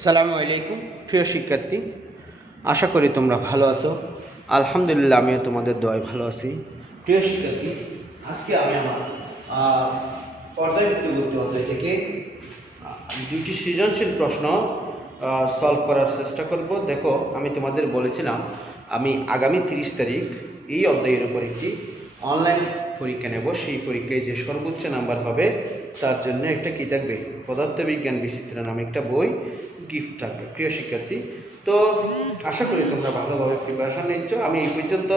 আসসালামু আলাইকুম প্রিয় শিক্ষার্থী, আশা করি তোমরা ভালো আছো। আলহামদুলিল্লাহ, আমিও তোমাদের দোয়ায় ভালো আছি। প্রিয় শিক্ষার্থী, আজকে আমি আমার পর্যায়ভিত্তিক অধ্যায় থেকে দুটি সৃজনশীল প্রশ্ন সলভ করার চেষ্টা করব। দেখো, আমি তোমাদের বলেছিলাম আমি আগামী 30 তারিখ এই অধ্যায়ের উপর একটি অনলাইন পরীক্ষা নেব। সেই পরীক্ষায় যে সর্বোচ্চ নাম্বার পাবে তার জন্য একটা কী থাকবে, পদার্থবিজ্ঞান বিচিত্র নামে একটা বই গিফট থাকবে। প্রিয় শিক্ষার্থী, তো আশা করি তোমরা ভালোভাবে প্রিপারেশন নিচ্ছ। আমি এই পর্যন্ত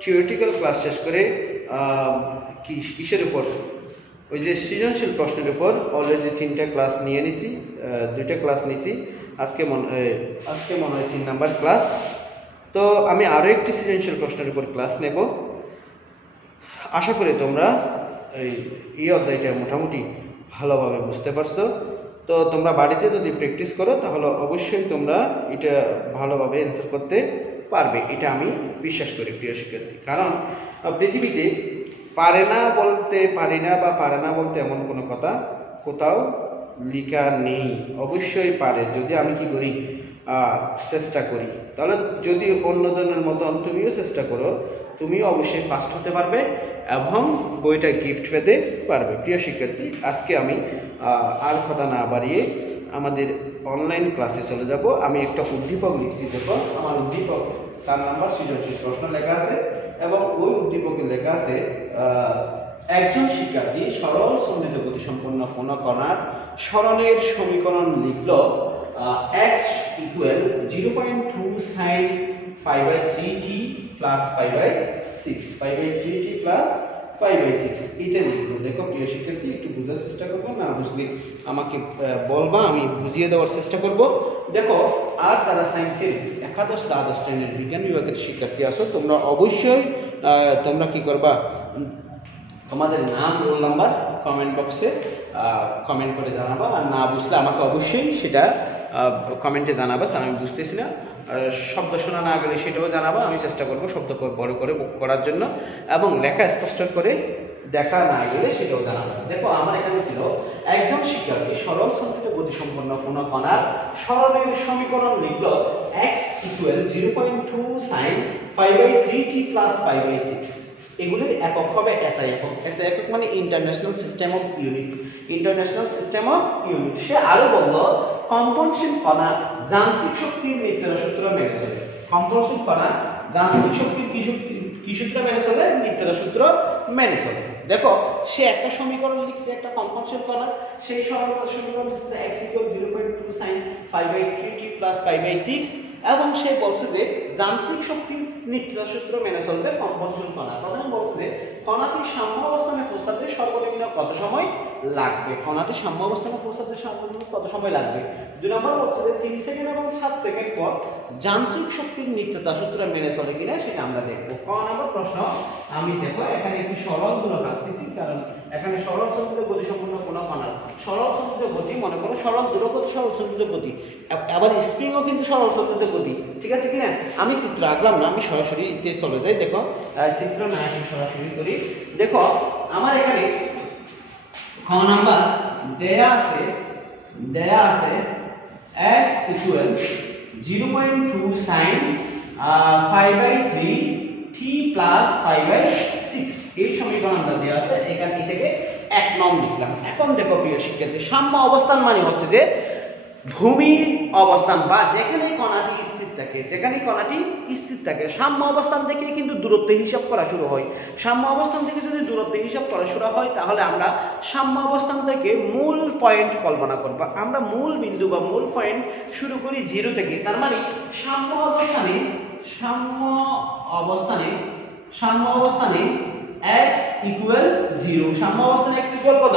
থিওরিটিক্যাল ক্লাস শেষ করে কিসের উপর, ওই যে সৃজনশীল প্রশ্নের উপর অলরেডি 3টা ক্লাস নিয়ে নিছি, 2টা ক্লাস নিছি। আজকে মনে হয় 3 নাম্বার ক্লাস। তো আমি আরও একটি সৃজনশীল প্রশ্নের উপর ক্লাস নেব। আশা করি তোমরা এই অধ্যায়টা মোটামুটি ভালোভাবে বুঝতে পারছো। তো তোমরা বাড়িতে যদি প্র্যাকটিস করো তাহলে অবশ্যই তোমরা এটা ভালোভাবে অ্যান্সার করতে পারবে, এটা আমি বিশ্বাস করি প্রিয় শিক্ষার্থী। কারণ পৃথিবীতে পারে না বলতে পারি না বা পারে না বলতে এমন কোনো কথা কোথাও লেখা নেই। অবশ্যই পারে, যদি আমি কি করি, চেষ্টা করি। তাহলে যদি অন্যজনের মতন তুমিও চেষ্টা করো, তুমিও অবশ্যই ফার্স্ট হতে পারবে এবং বইটা গিফট পেতে পারবে। প্রিয় শিক্ষার্থী, আজকে আমি আর কথা না বাড়িয়ে আমাদের অনলাইন ক্লাসে চলে যাব। আমি একটা উদ্দীপক লিখছি। দেখো, আমার উদ্দীপক 4 নাম্বার সৃজনশীল প্রশ্ন লেখা আছে এবং ওই উদ্দীপকে লেখা আছে একজন শিক্ষার্থী সরল সন্নিহিত গতি সম্পন্ন কোন কণার সরণের সমীকরণ লিখল x = 0.2 sin π/3t plus π/6 π/3t plus π/6 এটা লিখলো। দেখো প্রিয় শিক্ষার্থী, একটু বোঝার চেষ্টা করবো, না বুঝলে আমাকে বলবা, আমি বুঝিয়ে দেওয়ার চেষ্টা করব। দেখো, আর যারা সায়েন্সের একাদশ দ্বাদশ শ্রেণীর বিজ্ঞান বিভাগের শিক্ষার্থী আছো, তোমরা অবশ্যই তোমরা কি করবা, তোমাদের নাম, রোল নাম্বার কমেন্ট বক্সে কমেন্ট করে জানাবা। আর না বুঝলে আমাকে অবশ্যই সেটা কমেন্টে জানাবা। স্যার আমি বুঝতেছি না, শব্দ শোনা না গেলে সেটাও জানাবা। আমি চেষ্টা করব শব্দ বড় করে করার জন্য এবং লেখা স্পষ্ট করে দেখা না গেলে সেটাও জানাবা। দেখো, আমার এখানে ছিল একজন শিক্ষার্থী সরল সঞ্চিত গতিসম্পন্ন কোন কণার সরণের সমীকরণ লিখল x = 0.2 sin π/3t plus π/6। এগুলির একক হবে SI একক। SI একক মানে international system of unit. International system of unit. সে আরো বলল কম্পনশীল কণা যান্ত্রিক শক্তির নিত্যতা সূত্র মেনে চলে। কম্পনশীল কণা যান্ত্রিক শক্তির কি সূত্র মেনে চলে? নিত্যতা সূত্র মেনে চলে। দেখো, সে একটা সমীকরণ লিখছে, একটা কম্পনশীল কণা, সেই সমীকরণ লিখছে x = 0.2 sin π/3t plus π/6 এবং সে বলছে যে যান্ত্রিক শক্তির নিত্যতা সূত্র মেনে চলবে কম্পনশীল কণা। প্রথমে বলছে যে কণাটি সাম্য অবস্থানে পৌঁছাতে সর্বনিম্ন কত সময় লাগবে। কণাটি সাম্য অবস্থানে পৌঁছাতে সর্বনিম্ন কত সময় লাগবে। 2 নম্বর বলছে যে 3 সেকেন্ড এবং 7 সেকেন্ড পর যান্ত্রিক শক্তির নিত্যতা সূত্র মেনে চলে কিনা সেটা আমরা দেখব। ক নম্বর প্রশ্ন, আমি দেখো এখানে একটি সরল গুণক রাখতেছি, কারণ এখানে সরল সঞ্চিত গতি সম্পন্ন কোন কণা, সরল সঞ্চিত গতি, মনে করো সরল দূরগত সরল সঞ্চিত গতি, আবার স্প্রিংও কিন্তু সরল সঞ্চিত গতি, ঠিক আছে কিনা? আমি চিত্র আঁকলাম না, আমি সরাসরি চলে যাই। দেখো, চিত্র না আঁকি সরাসরি করি। দেখো, আমার এখানে খ নাম্বার দেয়া আছে x = 0.2 sin π/3t plus π/6 এই সমীকরণটা দেয়া আছে। এখান থেকে 1 নং লিখলাম। এখন দেখো প্রিয় শিক্ষার্থী, সাম্য অবস্থান মানে হচ্ছে যে ভূমির অবস্থান বা যেখানে কণাটি স্থির থাকে, সাম্য অবস্থান থেকে কিন্তু দূরত্ব হিসাব করা শুরু হয়। সাম্য অবস্থান থেকে যদি দূরত্ব হিসাব করা শুরু হয় তাহলে আমরা সাম্য অবস্থান থেকে মূল পয়েন্ট কল্পনা করব। আমরা মূল বিন্দু বা মূল পয়েন্ট শুরু করি 0 থেকে। তার মানে সাম্য অবস্থানে x = 0। সাম্য অবস্থানে x = কত?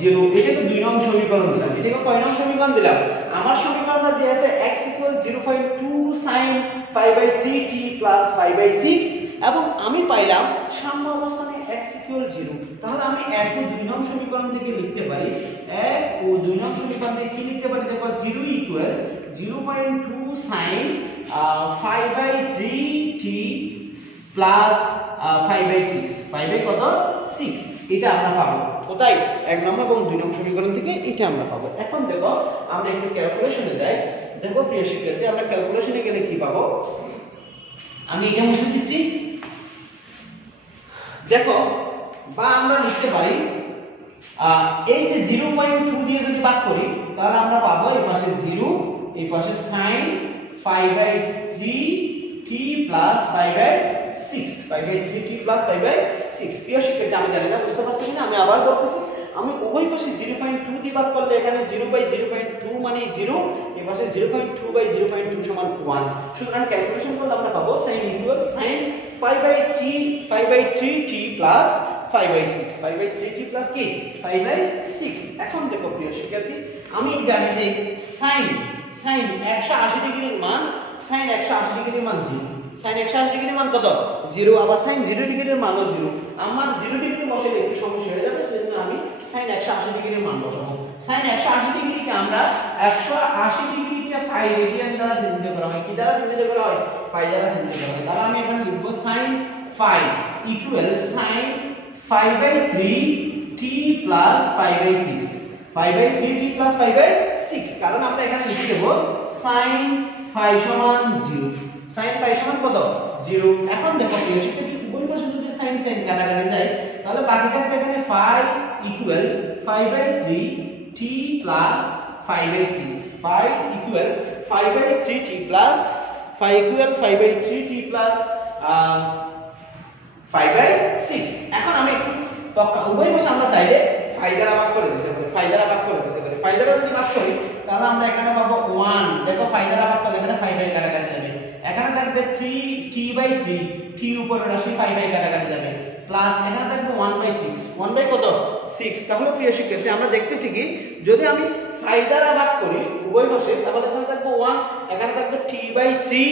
0। এটাকে 2 নং সমীকরণ দিলাম। এটাকে কয় নং সমীকরণ দিলাম? আমার সমীকরণটা দেয়া আছে x = 0.2 sin π/3t plus π/6 এবং আমি পাইলাম সাম্য অবস্থানে x = 0। তাহলে আমি 1 ও 2 নং সমীকরণ থেকে লিখতে পারি, 1 ও 2 নং সমীকরণ থেকে কি লিখতে পারি? দেখো, 0 = 0.2 sin π/3t plus 5/6 কত? 6। এটা আমরা পাবো। কোথায় 1 নম্বর এবং 2 নম্বর সমীকরণ থেকে এটা আমরা পাবো। এখন দেখো আমরা একটু ক্যালকুলেশনে যাই। দেখো প্রিয় শিক্ষার্থী, আমরা ক্যালকুলেশনে গেলে কি পাবো, আমি এটা মুছে দিচ্ছি। দেখো বা আমরা লিখতে পারি এই যে 0.2 দিয়ে যদি ভাগ করি তাহলে আমরা পাবো এই পাশে 0, এই পাশে sin 5/3t plus 5/6, 5/3t plus 5/6। প্রিয় শিক্ষার্থী, আমি জানি না বুঝতে পারছেন না, আমি আবার বলতেছি। আমি উভয় পাশে 0.2 দিয়ে ভাগ করলে এখানে 0/0.2 মানে 0, এই পাশে 0.2/0.2 সমান 1। সুতরাং ক্যালকুলেশন করলে আমরা পাবো sin equal sin 5/3t plus 5/6, 5/3t plus কি 5/6। এখন দেখো প্রিয় শিক্ষার্থী, আমি জানি যে sin 180 ডিগ্রির মান, sin 180 ডিগ্রির মান 0, sin 180 ডিগ্রির মান কত 0, আবার sin 0 ডিগ্রির মানও 0। আমার 0 ডিগ্রি বসালে একটু সমস্যা হয়ে যাবে, সেজন্য আমি sin 180 ডিগ্রির মান বসাবো। sin 180 ডিগ্রিকে আমরা 180 ডিগ্রিকে 5 রেডিয়ান দ্বারা চিহ্নিত করা হয়। কি দ্বারা চিহ্নিত করা হয়? 5 দ্বারা চিহ্নিত করা হয়। তাহলে আমি এখানে লিখব sin 5 equal sin 5/3t plus 5/6, 5/3t plus 5/6। কারণ আমরা এখানে লিখে দেব sin 5 সমান 0, sin 5 সমান কত 0। এখন দেখো প্রিয় শিক্ষার্থী, উভয় পাশে যদি sin কাটাকাটি যায় তাহলে বাকি থাকবে এখানে 5 equal 5/3t plus 5/6, 5 equal 5/3t plus 5 equal 5/3t plus 5/6। এখন আমি একটু উভয় পাশে আমরা চাইলে 5 দ্বারা ভাগ করে দিতে পারি, 5 দ্বারা ভাগ করে দিতে পারি। 5 দ্বারা যদি ভাগ করি তাহলে আমরা এখানে পাবো 1। দেখো 5 দ্বারা ভাগ করলে এখানে 5 কাটাকাটি যাবে, এখানে থাকবে 3t/3, t উপরে রাশি 5 কাটাকাটি যাবে, প্লাস এখানে থাকবে 1/6, 1 কত 6। তাহলে প্রিয় শিক্ষার্থী, আমরা দেখতেছি কি যদি আমি 5 দ্বারা ভাগ করি উভয় পাশে তাহলে এখানে থাকবে 1, এখানে থাকবে t/3,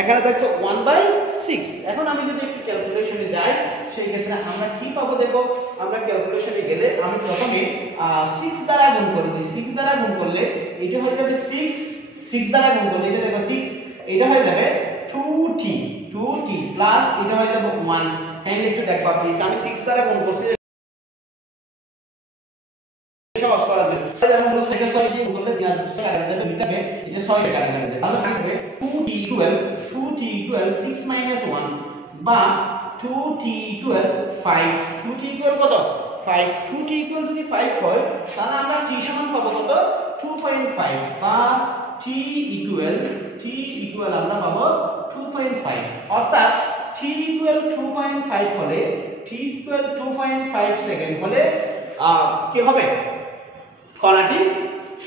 এখানে থাকবে 1/6। এখন আমি যদি একটু ক্যালকুলেশনে যাই সেই ক্ষেত্রে আমরা কি পাবো, দেখো আমরা ক্যালকুলেশনে গেলে আমি প্রথমে 6 দ্বারা গুণ করে দিই। 6 দ্বারা গুণ করলে এটা হয়ে যাবে 6 দ্বারা গুণ করলে এটা দেখো 6, এটা হয়ে যাবে 2t প্লাস এটা হয়ে যাবে 1। তাহলে একটু দেখবা প্লিজ, আমি 6 দ্বারা গুণ করছি সহজ করার জন্য। যেমন হলো 6 6 দিয়ে গুণ করলে 6 কাটা যাবে, এটা হবে এটা 6 কাটা যাবে। তাহলে থাকবে 2t ইকুয়াল 6 - 1 বা 2t ইকুয়াল 5। 2t ইকুয়াল কত 5, 2t ইকুয়াল যদি 5 হয় তাহলে আমরা t সমান পাবো কত 2.5 বা t ইকুয়াল আমরা পাবো 2.5। অর্থাৎ t ইকুয়াল 2.5 হলে, t ইকুয়াল 2.5 সেকেন্ড হলে কি হবে, কণাটি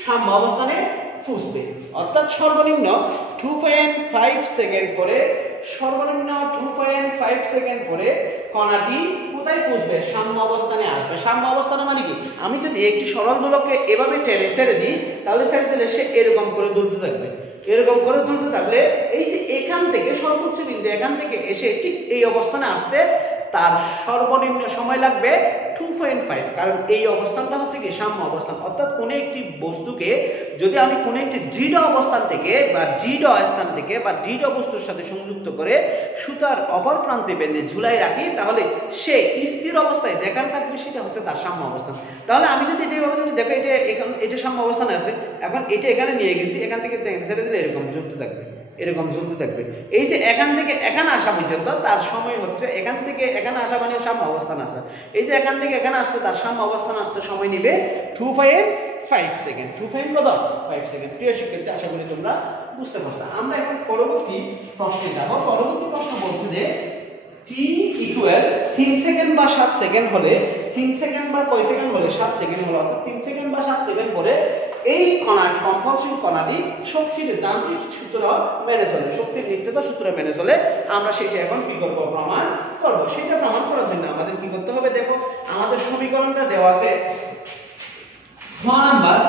সাম্য অবস্থানে ফুসবে। অর্থাৎ সর্বনিম্ন 2.5 সেকেন্ড পরে, সর্বনিম্ন 2.5 সেকেন্ড পরে কণাটি কোথায় ফুসবে, সাম্য অবস্থানে আসবে। সাম্য অবস্থানে মানে কি, আমি যদি একটি সরল দোলককে এভাবে টেনে ছেড়ে দিই তাহলে ছেড়ে দিলে সে এরকম করে দুলতে থাকবে, এরকম করে দুলতে থাকলে এই যে এখান থেকে সর্বোচ্চ বিন্দু এখান থেকে এসে ঠিক এই অবস্থানে আসতে তার সর্বনিম্ন সময় লাগবে 2.5। কারণ এই অবস্থানটা হচ্ছে কি সাম্য অবস্থান। অর্থাৎ কোনো একটি বস্তুকে যদি আমি কোনো একটি দৃঢ় অবস্থান থেকে বা দৃঢ় স্থান থেকে বা দৃঢ় বস্তুর সাথে সংযুক্ত করে সুতার অপর প্রান্তে বেঁধে ঝুলাই রাখি তাহলে সে স্থির অবস্থায় যেখানে থাকবে সেটা হচ্ছে তার সাম্য অবস্থান। তাহলে আমি যদি এইভাবে যদি দেখো এটা সাম্য অবস্থানে আছে, এখন এটা এখানে নিয়ে গেছি, এখান থেকে ছেড়ে দিলে এরকম ঝুলতে থাকবে, এরকম ঝুলতে থাকবে। এই যে এখান থেকে এখানে আসা পর্যন্ত তার সময় হচ্ছে, এখান থেকে এখানে আসা মানে সাম্য অবস্থান আসা, এই যে এখান থেকে এখানে আসতে তার সাম্য অবস্থান আসতে সময় নেবে 2.5 সেকেন্ড। 2.5 সেকেন্ড। প্রিয় শিক্ষার্থী, আশা করি তোমরা বুঝতে পারছো। আমরা এখন পরবর্তী প্রশ্নে যাব। পরবর্তী প্রশ্ন বলছে যে t ইকুয়াল 3 সেকেন্ড বা 7 সেকেন্ড হলে, 3 সেকেন্ড বা কয় সেকেন্ড হলে 7 সেকেন্ড হলো, অর্থাৎ 3 সেকেন্ড বা 7 সেকেন্ড পরে এই কণাটি, কম্পালসন কণাটি শক্তির যান্ত্রিক সূত্র মেনে চলে, শক্তির নিত্যতা সূত্র মেনে চলে। আমরা সেটা এখন কি করব, প্রমাণ করব। সেটা প্রমাণ করার জন্য আমাদের কি করতে হবে, দেখো আমাদের সমীকরণটা দেওয়া আছে, নাম্বার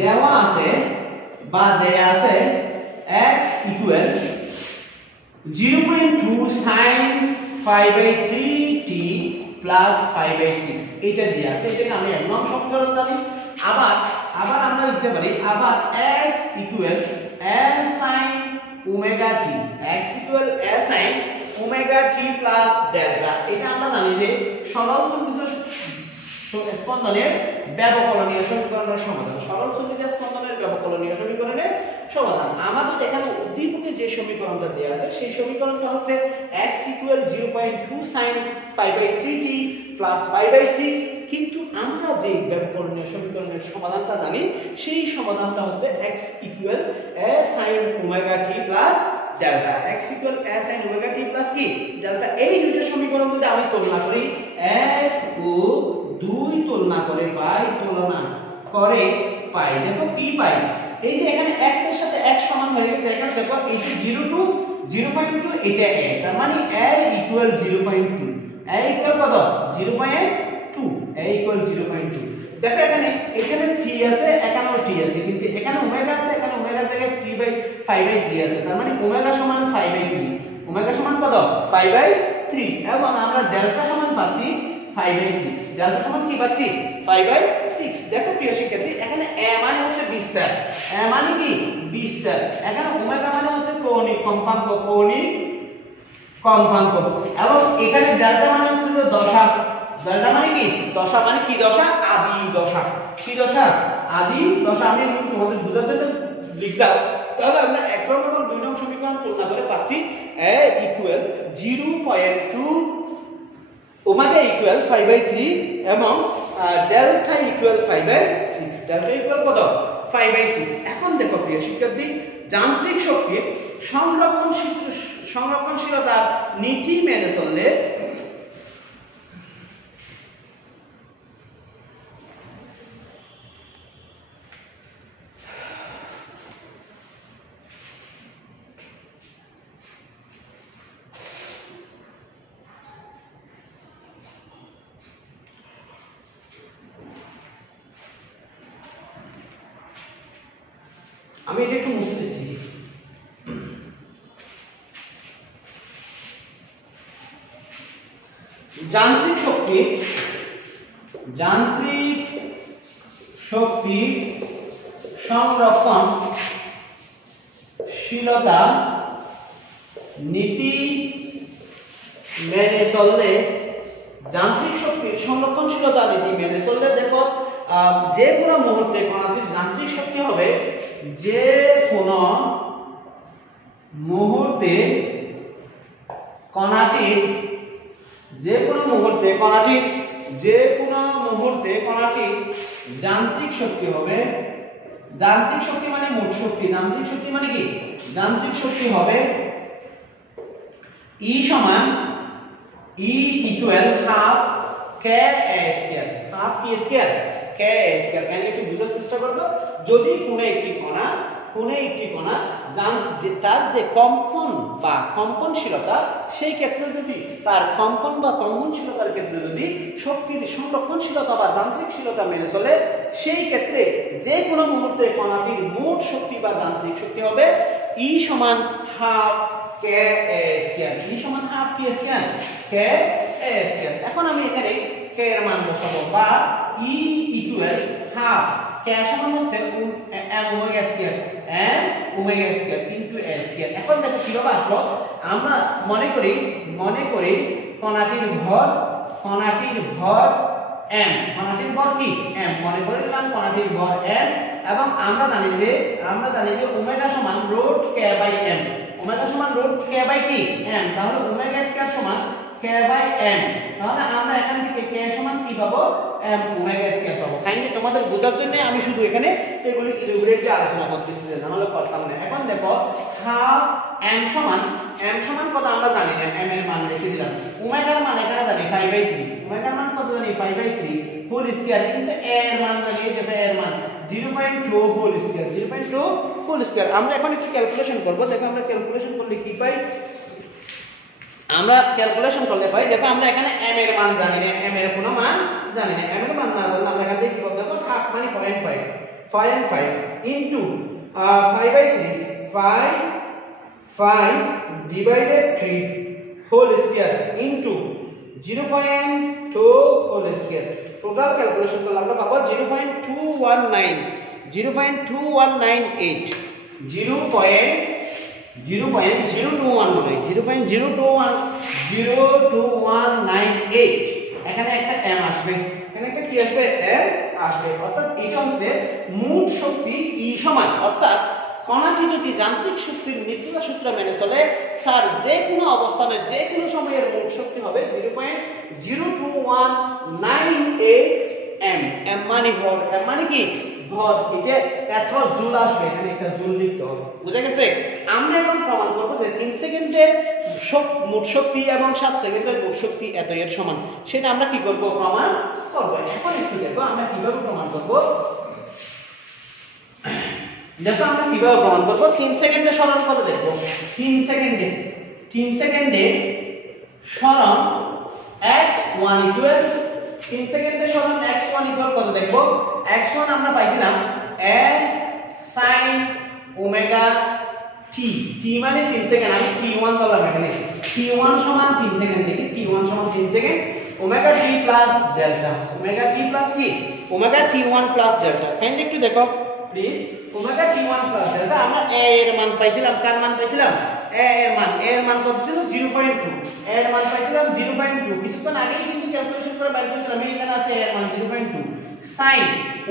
দেওয়া আছে বা দেয়া আছে x equal 0.2 sin 5/3t plus 5/6 এটা দিয়ে আছে। এটাকে আমি এক নং সমীকরণ জানি। আবার আমরা লিখতে পারি আবার x equal a sin omega t, x equal a sin omega t plus delta. এটা আমরা জানি যে স্পন্দনের ব্যবকলনীয় সমীকরণের সমাধান, সরল চুম্বকীয় স্পন্দনের ব্যবকলনীয় সমীকরণের সমাধান। আমাদের এখানে উদ্দীপকে যে সমীকরণটা দেওয়া আছে সেই সমীকরণটা হচ্ছে x = 0.2 sin π/3t + π/6, কিন্তু আমরা যে ব্যবকলনীয় সমীকরণের সমাধানটা জানি সেই সমাধানটা হচ্ছে x = a sin ωt plus delta, x = a sin ωt plus কি ডেল্টা। এই দুইটা সমীকরণ যদি আমি তুলনা করি, 1 ও 2 তুলনা করে পাই, তুলনা করে পাই, দেখো কি পাই, এই যে এখানে x এর সাথে x সমান হয়ে গেছে, এখানে দেখো এই যে 0 to 0.2 এটা a, তার মানে a = 0.2, a = কত 0.2, a = 0.2। দেখো এখানে t আছে, এখানেও t আছে, কিন্তু এখানে ওমেগা আছে, এখানে ওমেগার জায়গায় t/5/3 আছে, তার মানে ওমেগা সমান 5/3, ওমেগা সমান কত 5/3, এবং আমরা ডেল্টা সমান পাচ্ছি 5/6, ডেল্টা সমান কি পাচ্ছি 5/6। দেখো প্রিয় শিক্ষার্থী, এখানে a মানে হচ্ছে বিস্তার, a মানে কি বিস্তার, এখানে ওমেগা মানে হচ্ছে কৌণিক কম্পাঙ্ক, কৌণিক কম্পাঙ্ক, এবং এখানে ডেল্টা মানে হচ্ছে দশা, ডেল্টা মানে কি দশা, মানে কি দশা আদি দশা, কি দশা আদি দশা। আমি তোমাদের বোঝার জন্য লিখলাম, তাহলে আমরা 1 নম্বর এবং 2 নম্বর সমীকরণ তুলনা করে পাচ্ছি a = 0.2, ওমেগা = 5/3 এবং ডেল্টা = 5/6, ডেল্টা কত 5/6। এখন দেখো প্রিয় শিক্ষার্থী, যান্ত্রিক শক্তির সংরক্ষণশীলতার নীতি মেনে চললে আমি এটা একটু মুছে দিচ্ছি। যান্ত্রিক শক্তি সংরক্ষণশীলতা নীতি মেনে চললে, যান্ত্রিক শক্তির সংরক্ষণশীলতা নীতি মেনে চললে দেখো যে কোনো মুহূর্তে কণাটির যান্ত্রিক শক্তি হবে, যে কোনো মুহূর্তে কণাটির যান্ত্রিক শক্তি হবে, যান্ত্রিক শক্তি মানে মোট শক্তি, যান্ত্রিক শক্তি মানে কি যান্ত্রিক শক্তি হবে E = half k² half কি স্কয়ার k²। কেন একটু বুঝার চেষ্টা করবো, যদি কোনো একটি কণা তার যে কম্পন বা কম্পনশীলতা, সেই ক্ষেত্রে যদি তার কম্পন বা কম্পনশীলতার ক্ষেত্রে যদি শক্তির সংরক্ষণশীলতা বা যান্ত্রিকশীলতা মেনে চলে, সেই ক্ষেত্রে যে কোনো মুহূর্তে কণাটির মোট শক্তি বা যান্ত্রিক শক্তি হবে E = half k², E = half k²। এখন আমি এখানে k এর মান বসাবো, বা E = half, k সমান হচ্ছে m² into a²। এখন দেখো কিভাবে আসলো, আমরা মনে করি কণাটির ভর m, কণাটির ভর কি m, মনে করে নিলাম কণাটির ভর m, এবং আমরা জানি যে ওমেগা সমান √k/m, ওমেগা সমান √k/m, তাহলে ওমেগা² সমান k/m, তাহলে আমরা এখান থেকে k সমান কি পাবো m² পাবো। কাইন্ডলি তোমাদের বোঝার জন্য আমি শুধু এখানে এগুলি ইলাবোরেটলি আলোচনা করতেছি, না হলে করতাম না। এখন দেখো হাফ m সমান কত আমরা জানি না, m এর মান রেখে দিলাম, ওমেগার মান এখানে জানি 5/3, ওমেগার মান কত জানি 5/3 হোল স্কয়ার, কিন্তু a এর মান জানি, যেটা এর মান 0.2 হোল স্কয়ার, 0.2 হোল স্কয়ার। আমরা এখন একটু ক্যালকুলেশন করব, দেখো আমরা ক্যালকুলেশন করলে কি পাই, আমরা ক্যালকুলেশন করলে পাই, দেখো আমরা এখানে m এর মান জানি না, m এর কোনো মান জানি না, m এর মান না জানলে আমরা এখান থেকে কি করব, দেখো হাফ মানে 0.5 into 5/3, 5 divided 3 whole square into 0.2 whole square। Total calculation করলে আমরা পাবো 0.2198, 0.0218, এখানে একটা m আসবে, এখানে একটা কি আসবে এম আসবে, অর্থাৎ এটা হচ্ছে মোট শক্তি ই সমান, অর্থাৎ কণাটি যদি যান্ত্রিক শক্তির নিত্যতা সূত্র মেনে চলে তার যে কোনো অবস্থানে যে কোনো সময়ের মোট শক্তি হবে 0.02198 এম। এম মানে ভর, এম মানে কি ভর, এটা এত জুল আসবে, এখানে একটা জুল লিখতে হবে, বুঝা গেছে? আমরা এখন প্রমাণ করব যে 3 সেকেন্ডের মোট শক্তি এবং 7 সেকেন্ডের মোট শক্তি এত এর সমান। সেটা আমরা কি করব, প্রমাণ করব। এখন একটু দেখো আমরা কিভাবে প্রমাণ করব। দেখো আমরা কিভাবে প্রমাণ করব। 3 সেকেন্ডে সরণ কত দেখব। 3 সেকেন্ডে সরণ x1 ইকুয়াল 3 সেকেন্ডে সরণ x1 ইকুয়াল কত দেখব। x1 আমরা পাইছিলাম a sin omega t, t মানে 3 সেকেন্ড, আমি t1 বললাম এখানে। t1 সমান 3 সেকেন্ড, দেখি t1 সমান 3 second, omega t plus delta, omega t plus কি omega t1 plus delta. Kind একটু দেখো please, omega t1 plus delta আমরা a এর মান পাইছিলাম, কার মান পাইছিলাম a এর মান কত ছিল 0.2, a এর মান পাইছিলাম 0.2, কিছুক্ষণ আগেই কিন্তু ক্যালকুলেশন করে বাইর করেছিলাম, এখানে আছে a এর মান 0.2। sin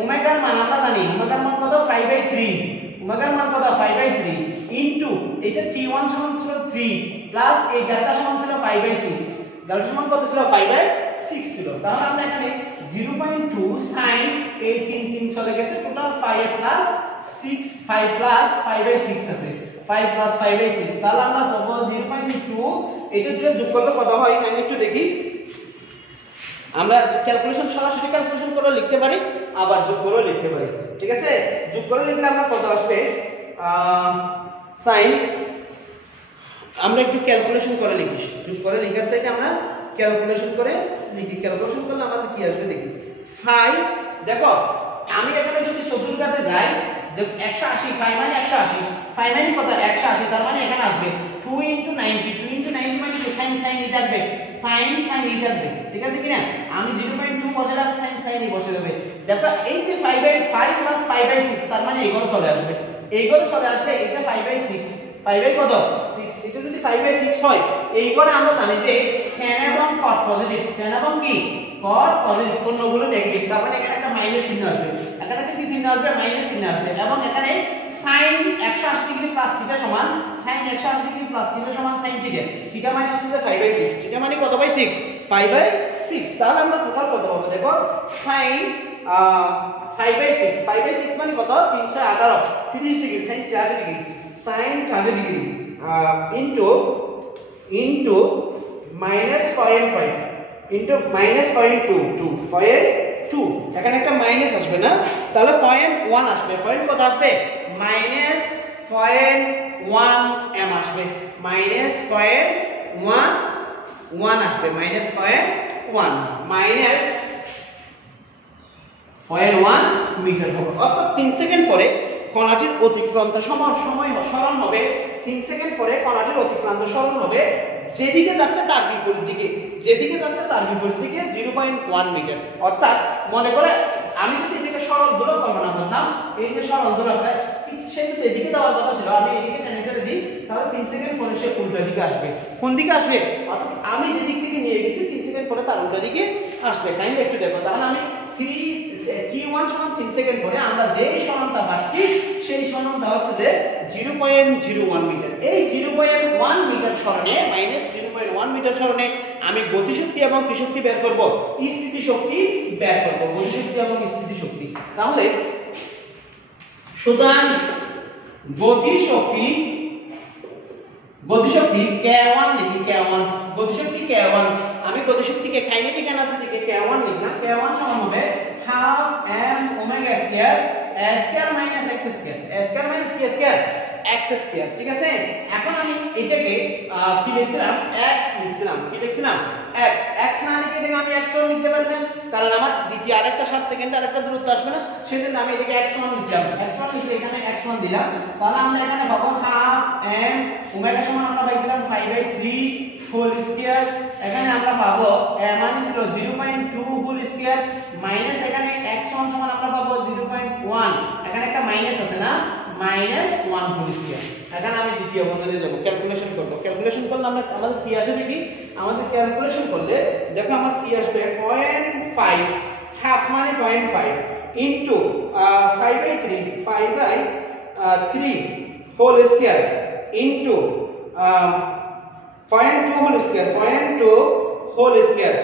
ওমেগার মান আমরা জানি, ওমেগার মান কত 5/3, ওমেগার মান কত 5/3 ইনটু এটা t1 সমান ছিল 3 প্লাস এই ডেল্টা সমান ছিল 5/6, ডেল্টা সমান কত ছিল 5/6 ছিল। তাহলে আমরা এখানে 0.2 sin এই 3 চলে গেছে, টোটাল 5 প্লাস 6, 5 প্লাস 5/6 আছে, 5 প্লাস 5/6, তাহলে আমরা পাবো 0.2, এটা দিয়ে যোগ করলে কত হয় আমি একটু দেখি। আমরা ক্যালকুলেশন সরাসরি ক্যালকুলেশন করে লিখতে পারি, আবার যোগ করে লিখতে পারি, ঠিক আছে? যোগ করে লিখলে আমরা কত আসবে sin, আমরা একটু ক্যালকুলেশন করে লিখি, যোগ করে লেখার সাইডে আমরা ক্যালকুলেশন করে লিখি, ক্যালকুলেশন করলে আমাদের কি আসবে দেখি। 5 দেখো আমি এখানে যদি চতুর্ঘাতে যাই, দেখো 180, 5 মানে 180, 5 মানে কত 180, তার মানে এখানে আসবে 2 * 90, 2 * 90 মানে কি sin নিতে আসবে, sin নিতে আসবে, ঠিক আছে কিনা? আমি 0.2 বসালাম, sin বসে দেবে। দেখো এই যে 5/5 প্লাস 5/6, তার মানে এইগুলো চলে আসবে, এইগুলো চলে আসলে এটা 5/6, 5 কত 6, এটা যদি 5/6 হয়, এইগুলো আমরা জানি যে tan এবং cot পজিটিভ, tan এবং কি cot পজিটিভ, কোনগুলো নেগেটিভ, তার মানে এখানে একটা মাইনাস চিহ্ন আসবে, এখানে কি চিহ্ন আসবে, মাইনাস চিহ্ন আসবে, এবং এখানে sin 180 ডিগ্রি প্লাস থিটা সমান sin 180 ডিগ্রি প্লাস থিটা সমান sin থিটা, থিটা মানে হচ্ছে 5/6, থিটা মানে কত বাই 6, 5/6, তাহলে আমরা টোটাল কত পাবো দেখো, sin 5/6, 5/6 মানে কত 318, 30 degree, sin 30 degree, sin 30 degree into minus 0.5 into minus 0.2, এখানে একটা মাইনাস আসবে না, তাহলে 0.1 আসবে, পয়েন্ট কত আসবে minus 0.1 m আসবে, minus 0.1 আসবে, minus 0.1 minus 0.1 মিটার হবে। অর্থাৎ 3 সেকেন্ড পরে কণাটির অতিক্রান্ত সময় সরণ হবে, 3 সেকেন্ড পরে কণাটির অতিক্রান্ত সরণ হবে যেদিকে যাচ্ছে তার বিপরীত দিকে, 0.1 মিটার। অর্থাৎ মনে করে আমি যদি এদিকে সরল দূরত্ব কল্পনা করতাম, এই যে সরল দূরত্বটা ঠিক সে যদি এদিকে যাওয়ার কথা ছিল, আমি এদিকে টেনে ছেড়ে দিই, তাহলে 3 সেকেন্ড পরে সে উল্টো দিকে আসবে। কোন দিকে আসবে? অর্থাৎ আমি যে দিক থেকে নিয়ে গেছি 3 সেকেন্ড পরে তার উল্টো দিকে আসবে। কাইন্ড একটু দেখো, তাহলে আমি 3 সমান 3 সেকেন্ড পরে আমরা যে সরণটা পাচ্ছি সেই সরণটা হচ্ছে যে 0.01 মিটার। এই 0.1 মিটার সরণে মাইনাস 0.1 মিটার সরণে আমি গতিশক্তি এবং কি শক্তি বের করব, স্থিতিশক্তি বের করব, গতিশক্তি এবং স্থিতিশক্তি। তাহলে সুতরাং গতিশক্তি K1 লিখি, K1 গতিশক্তি K1, আমি গতিশক্তিকে কাইনেটিক এনার্জি থেকে K1 লিখলাম, K1 সমান হবে half m omega square a square minus x square, a square minus কি স্কয়ার x স্কয়ার, ঠিক আছে? এখন আমি এটাকে কি লিখছিলাম, x লিখছিলাম, কি লিখছিলাম x না লিখে এটাকে আমি x1 লিখতে পারি না, কারণ আমার দ্বিতীয় আরেকটা 7 সেকেন্ড আরেকটা দূরত্ব আসবে না, সেজন্য আমি এটাকে x1 লিখলাম, x1 লিখে এখানে x1 দিলাম, তাহলে আমরা এখানে পাবো half m ওমেগা সমান আমরা পাইছিলাম 5/3 হোল স্কয়ার, এখানে আমরা পাবো মান ছিল 0.2 হোল স্কয়ার মাইনাস এখানে x1 সমান আমরা পাবো 0.1, এখানে একটা মাইনাস আছে না, -1 হোল স্কয়ার। এখন আমি দ্বিতীয় বন্ধনে যাব, ক্যালকুলেশন করব, ক্যালকুলেশন করলে আমরা আমাদের কি আসে দেখি, আমাদের ক্যালকুলেশন করলে দেখো আমার কি আসবে 0.5 হাফ মানে 0.5 into 5/3 whole square into 0.2 whole square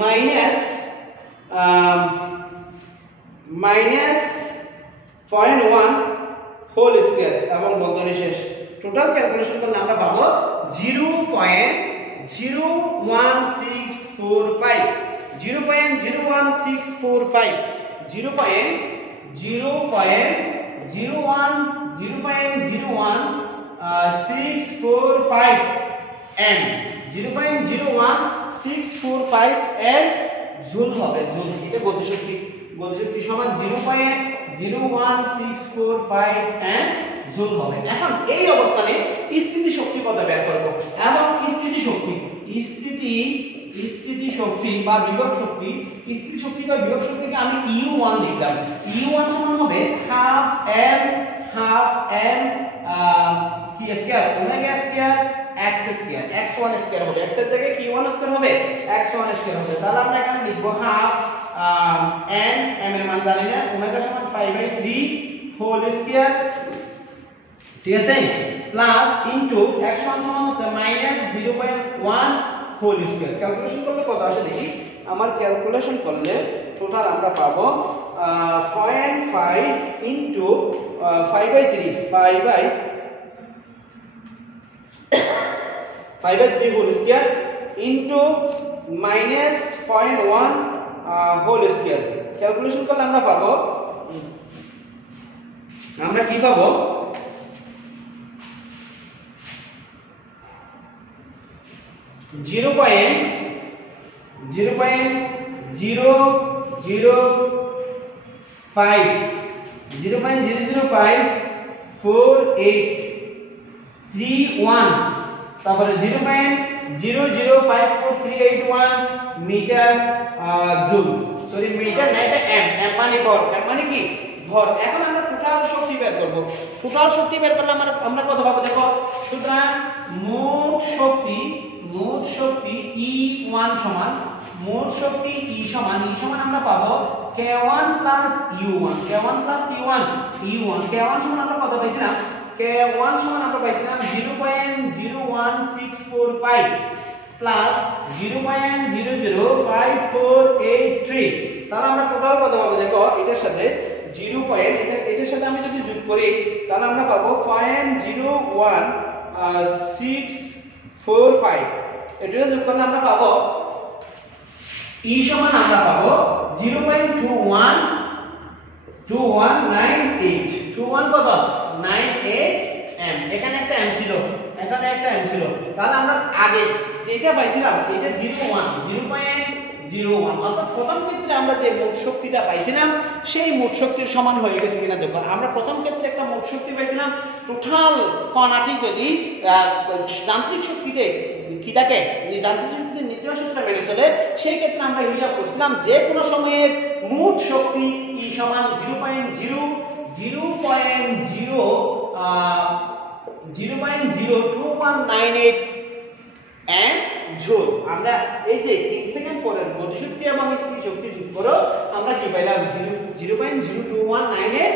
minus 0.1 whole square এবং বন্ধনী শেষ। টোটাল ক্যালকুলেশন করলে আমরা পাবো 0.01645 m 0.01645 m জুল হবে। জুল এটা গতিশক্তি সমান 0.01645 m জুল হবে। এখন এই অবস্থানে স্থিতি শক্তি কত বের করব এবং স্থিতি শক্তি বা বিভব শক্তিকে আমি U1 লিখলাম। U1 সমান হবে half m t square omega square x square x1 square হবে। x এর জায়গায় q1 স্কয়ার হবে x1 স্কয়ার হবে। তাহলে আমরা এখানে লিখব হাফ n m এর মান জানি না, ওমেগা সমান 5/3 হোল স্কয়ার, ঠিক আছে, প্লাস ইনটু x1 সমান হচ্ছে মাইনাস 0.1 হোল স্কয়ার। ক্যালকুলেশন করলে কত আসে দেখি। আমার ক্যালকুলেশন করলে টোটাল আমরা পাবো 0.5 into 5/3 whole square into minus 0.1 whole square. Calculation করলে আমরা কি পাবো 0.0054831 তারপরে 0.0054381 মিটার জুল। সরি মিটার না, এটা m মানে ভর, m মানে কি ভর। এখন আমরা টোটাল শক্তি বের করব। টোটাল শক্তি বের করলে আমরা কত পাবো দেখো। সুতরাং মোট শক্তি E1 সমান আমরা পাবো K1 U1 K1 সমান আমরা কত পাইছিলাম K1 সমান আমরা পাইছিলাম 0.01645 প্লাস 0.00543। তাহলে আমরা টোটাল কত পাবো দেখো। এটার সাথে এটার সাথে আমি যদি যোগ করি তাহলে আমরা পাবো 0.01645। এটা যোগ করলে আমরা পাবো E সমান আমরা পাবো 0.2198 21 কত 98 m। এখানে একটা m ছিল, তাহলে আমরা আগে যেটা পাইছিলাম এটা 0.01 অর্থাৎ প্রথম ক্ষেত্রে আমরা যে মোট শক্তিটা পাইছিলাম সেই মোট শক্তির সমান হয়ে গেছে কিনা দেখো। আমরা প্রথম ক্ষেত্রে একটা মোট শক্তি পাইছিলাম, টোটাল কণাটি যদি যান্ত্রিক শক্তিতে কি থাকে, যান্ত্রিক শক্তিতে নিউটনের সূত্র মেনে চলে, সেই ক্ষেত্রে আমরা হিসাব করছিলাম যে কোনো সময়ের মোট শক্তি E সমান 0.02198 and জুল। আমরা এই যে 3 সেকেন্ড পরের গতিশক্তি এবং স্থিতি শক্তি যোগ করো আমরা কি পাইলাম 0.02198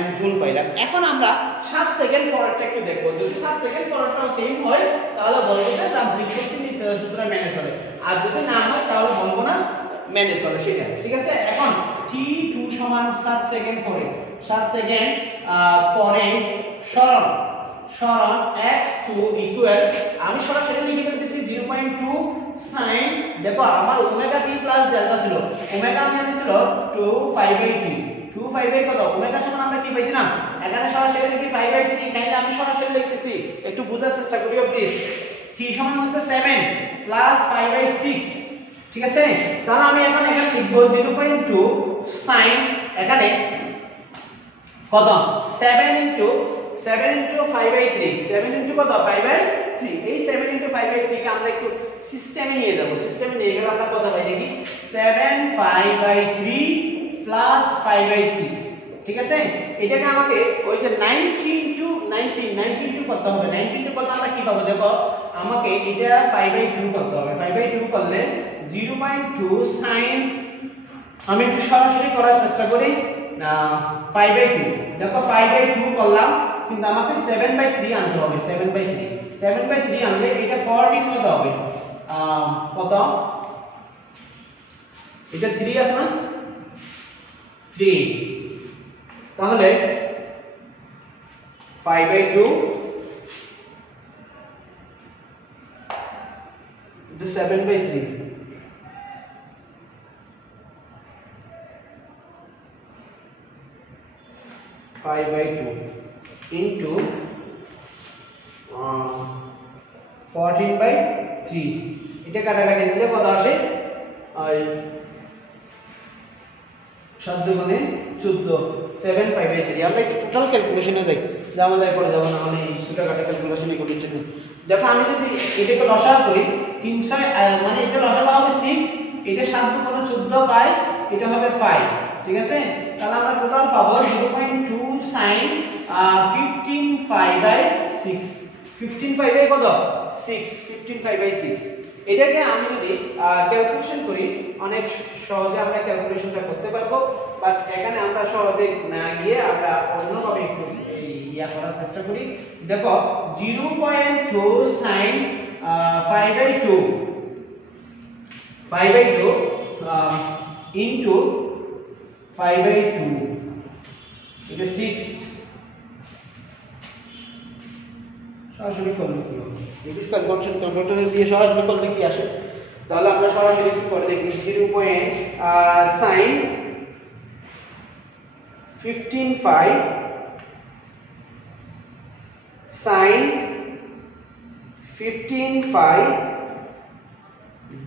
m জুল পাইলাম। এখন আমরা 7 সেকেন্ড পরেরটা একটু দেখব। যদি 7 সেকেন্ড পরেরটাও সেম হয় তাহলে বলবো যে যান্ত্রিক শক্তি নিউটনের সূত্র মেনে চলে, আর যদি না হয় তাহলে বলবো না মেনে চলে, সেটা ঠিক আছে। এখন t2 সমান 7 সেকেন্ড পরে সরণ x2 ইকুয়াল আমি সরাসরি লিখে ফেলতেছি 0.2 sin। দেখো আমার ওমেগা t প্লাস ডেল্টা ছিল, ওমেগা আমি আনিছিল 2/5 কত ওমেগা সমান আমরা কি পাইছিলাম। এখানে সরাসরি লিখি 5/3, তাইলে আমি সরাসরি লিখতেছি, একটু বোঝার চেষ্টা করিও প্লিজ। t সমান হচ্ছে 7 প্লাস 5/6, ঠিক আছে। তাহলে আমি এখানে লিখব 0.2 sin এখানে কত 7 ইনটু 5/3 7 ইনটু কত 5/3। এই 7 ইনটু 5/3 কে আমরা একটু সিস্টেমে নিয়ে যাব। সিস্টেমে নিয়ে গেলে আমরা কত পাই দেখি 7 5/3 প্লাস 5/6, ঠিক আছে। এটাকে আমাকে ওই যে 90 ইনটু 90 করতে হবে। 90 ইনটু করলে আমরা কি পাবো দেখো, আমাকে এটা 5/2 করতে হবে। 5/2 করলে 0.2 sin আমি একটু সরাসরি করার চেষ্টা করি। 5/2 দেখো 5/2 করলাম, কিন্তু আমাকে 7/3 আনতে হবে। 7/3 আনলে এটা 14 কত হবে? কত? এটা 3 আছে না? 3। তাহলে 5/2 into 7/3 5/2 into 14/3 এটা কাটাকাটি দিলে কত আসে? 7 গুণে 14 7/5/3। আমরা একটু টোটাল ক্যালকুলেশনে যাই, জামালায় পড়ে যাব না, মানে এই ছোট কাটা ক্যালকুলেশনই করার জন্য। দেখো আমি যদি এটাকে লসাগু করি 300, মানে এটা লসাগু হবে 6, এটা 7 গুণে 14 পাই, এটা হবে 5, ঠিক আছে? তাহলে আমরা টোটাল পাবো 0.2 sin 15/6। 15/5 কত? 6। 15/6 এটাকে আমি যদি ক্যালকুলেশন করি, অনেক সহজে আমরা ক্যালকুলেশনটা করতে পারবো, বাট এখানে আমরা সহজে না গিয়ে আমরা অন্যভাবে একটু ইয়া করার চেষ্টা করি। দেখো 0.2 sin 5/2 into 5/2 এটা 6। সরাসরি করলে কি হবে? ইংলিশ ক্যালকুলেটর দিয়ে সরাসরি করলে কি আসে? তাহলে আমরা সরাসরি একটু করে দেখি। 0. sin 15/5 sin 15/5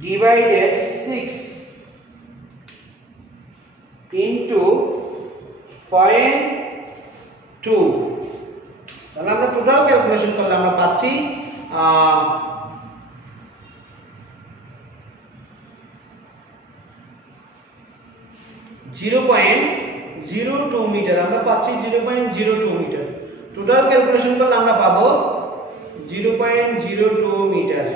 divided 6 into 0.2। তাহলে আমরা টোটাল ক্যালকুলেশন করলে আমরা পাচ্ছি 0.02 মিটার। আমরা পাচ্ছি 0.02 মিটার। টোটাল ক্যালকুলেশন করলে আমরা পাবো 0.02 মিটার।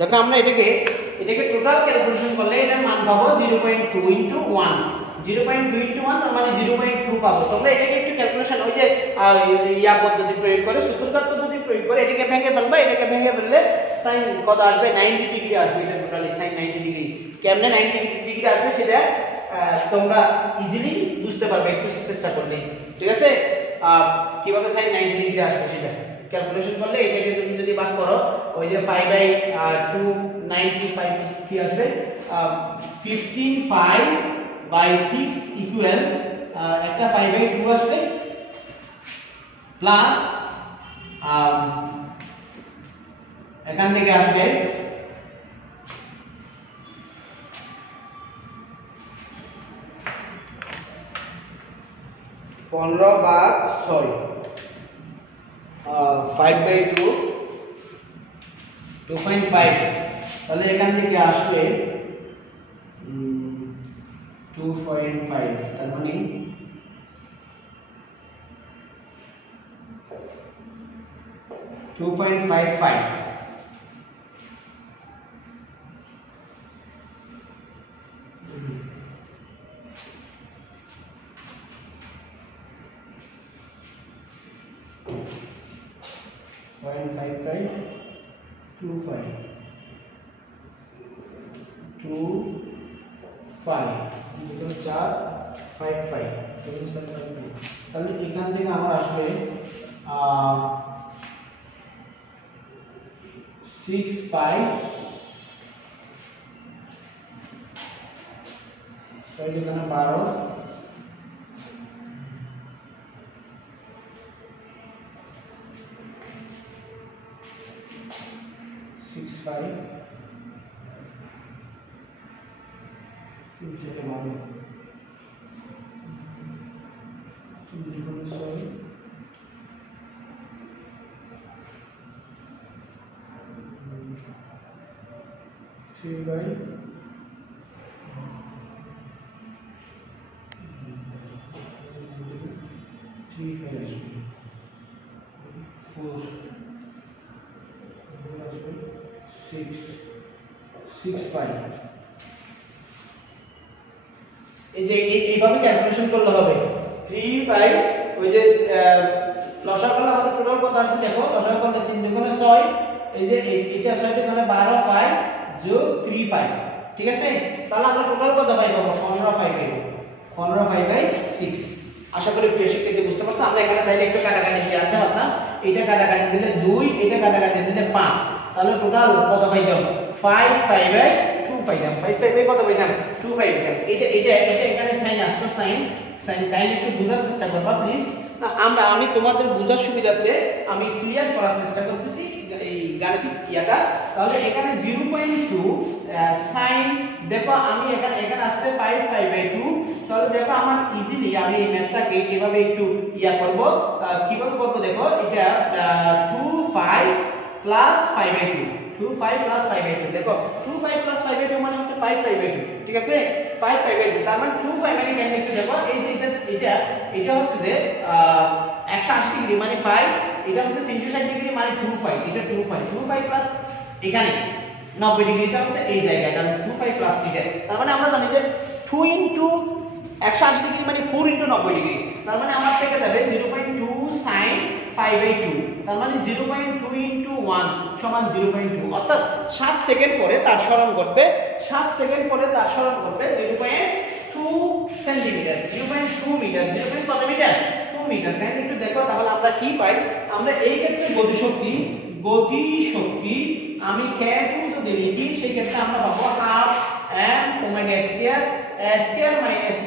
যখন আমরা এটাকে টোটাল ক্যালকুলেশন করলে এটার মান পাবো 0.2 into 1। 0.2 into 1 তার মানে 0.2 পাবো। তোমরা এটাকে একটু ক্যালকুলেশন ওই যে ইয়া পদ্ধতি প্রয়োগ করে, সূত্রঘাত পদ্ধতি প্রয়োগ করে এটাকে ভেঙে ফেলবা। এটাকে ভেঙে ফেললে sin কত আসবে? 90 ডিগ্রি আসবে। এটা টোটালি sin 90 ডিগ্রি। কেমনে 90 ডিগ্রি আসবে সেটা তোমরা ইজিলি বুঝতে পারবে একটু চেষ্টা করলে, ঠিক আছে? কিভাবে sin 90 ডিগ্রি আসবে সেটা ক্যালকুলেশন করলে এটাকে তুমি যদি ভাগ করো, ওই যে 5/2 95 কি আসবে? 15/5/6 ইকুয়াল একটা 5/2 আসবে প্লাস এখান থেকে আসবে 15/6 5/2 2.5। তাহলে এখান থেকে আসবে 2.5, তার মানে 2.55। তাহলে এখান থেকে আমার আসবে 6/5 6 এখানে 12 6 5 3 7 12 sorry 3 by 3 5 4 6 6 5 এই যে এইভাবে ক্যালকুলেশন করলে হবে 3 বাই ওই যে লসাগু করলে আমাদের টোটাল কত আসবে দেখো লসাগু করলে 3 দুগুণে 6 এই যে এটা 6 তে তাহলে 12 5 যোগ 3 5 ঠিক আছে তাহলে আমরা টোটাল কত পাই পাবো 15 5 পাইবো 15 5 বাই 6 আশা করি প্রিয় শিক্ষার্থী বুঝতে পারছো আমরা এখানে চাইলে একটু কাটাকাটি দিয়ে আনতে পারতাম এটা কাটাকাটি দিলে 2 এটা কাটাকাটি দিলে 5 তাহলে টোটাল কত পাইতাম 5 5 বাই 2 পাইতাম 5 5 বাই কত পাইতাম 2 5 পাইতাম এটা এখানে সাইন আসতো সাইন কাইন্ডলি একটু বোঝার চেষ্টা করবা প্লিজ না আমি তোমাদের বোঝার সুবিধার্থে আমি ক্লিয়ার করার চেষ্টা করতেছি এই গাণিতিক ইয়াটা তাহলে এখানে 0.2 sin দেখো আমি এখানে আসছে 5 5 বাই 2 তাহলে দেখো আমার ইজিলি আমি এই ম্যাথটাকে এভাবে একটু ইয়া করব কিভাবে করব দেখো এটা 2 5 প্লাস 5 বাই 2 2 5 প্লাস 5 বাই 2 দেখো 2 5 প্লাস 5 বাই 2 মানে হচ্ছে 5 5 বাই 2 ঠিক আছে 5 5 বাই 2 তার মানে 2 5 মানে কেন একটু দেখো এই যে এটা হচ্ছে যে 180 ডিগ্রি মানে 5 এটা হচ্ছে 360 ডিগ্রি মানে 2 5 এটা 2 5 2 5 প্লাস এখানে 90 ডিগ্রিটা হচ্ছে এই জায়গায় কারণ 2 5 প্লাস এটা তার মানে আমরা জানি যে 2 ইনটু 180 ডিগ্রি মানে 4 ইনটু 90 ডিগ্রি তার মানে আমার থেকে যাবে 0.2 sin 5 বাই 2 তার মানে 0.2 ইনটু 1 সমান 0.2 অর্থাৎ 7 সেকেন্ড পরে তার সরণ করবে 7 সেকেন্ড পরে তার সরণ করবে 0.2 সেন্টিমিটার 0.2 মিটার 0. কত মিটার 2 মিটার তাই একটু দেখো তাহলে আমরা কি পাই আমরা এই ক্ষেত্রে গতিশক্তি আমি k2 যদি লিখি সেই ক্ষেত্রে আমরা পাবো half m omega square square minus